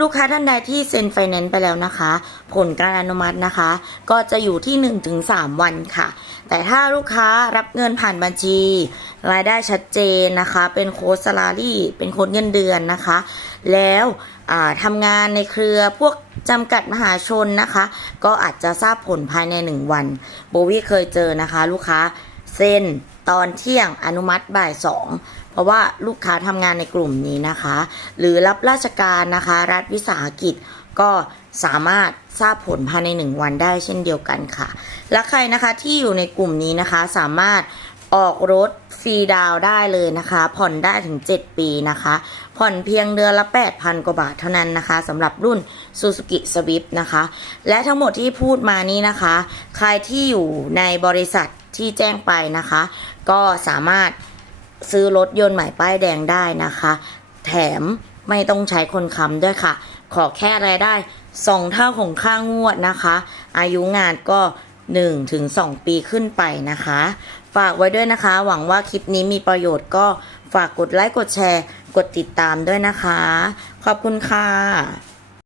ลูกค้าท่านใดที่เซ็นไฟแนนซ์ไปแล้วนะคะ ผลการอนุมัตินะคะ ก็จะอยู่ที่ 1-3 วันค่ะ แต่ถ้าลูกค้ารับเงินผ่านบัญชี รายได้ชัดเจนนะคะ เป็นโค้ดสลารี่ เป็นโค้ดเงินเดือนนะคะ แล้วทำงานในเครือพวกจำกัดมหาชนนะคะ ก็อาจจะทราบผลภายใน 1 วัน โบวี่เคยเจอนะคะ ลูกค้าเซ็นตอนเที่ยงอนุมัติบ่ายสอง เพราะว่าลูกค้าทำงานในกลุ่มนี้นะคะ หรือรับราชการนะคะ รัฐวิสาหกิจก็สามารถทราบผลภายใน 1 วันได้เช่นเดียวกันค่ะ และใครนะคะที่อยู่ในกลุ่มนี้นะคะสามารถออกรถฟรีดาวได้เลยนะคะ ผ่อนได้ถึง 7 ปีนะคะ ผ่อนเพียงเดือนละ 8,000 กว่าบาทเท่านั้นนะคะสำหรับรุ่น Suzuki Swift นะคะ และทั้งหมดที่พูดมานี้นะคะ ใครที่อยู่ในบริษัทที่แจ้งไปนะคะ ก็สามารถ ซื้อรถยนต์ใหม่ป้ายแดงได้นะคะ แถมไม่ต้องใช้คนค้ำด้วยค่ะ ขอแค่รายได้2เท่าของค่างวดนะคะ อายุงานก็1-2ถึง2ปีขึ้นไปนะคะ ฝากไว้ด้วยนะคะ หวังว่าคลิปนี้มีประโยชน์ก็ฝากกดไลค์กดแชร์ กดติดตามด้วยนะคะ ขอบคุณค่ะ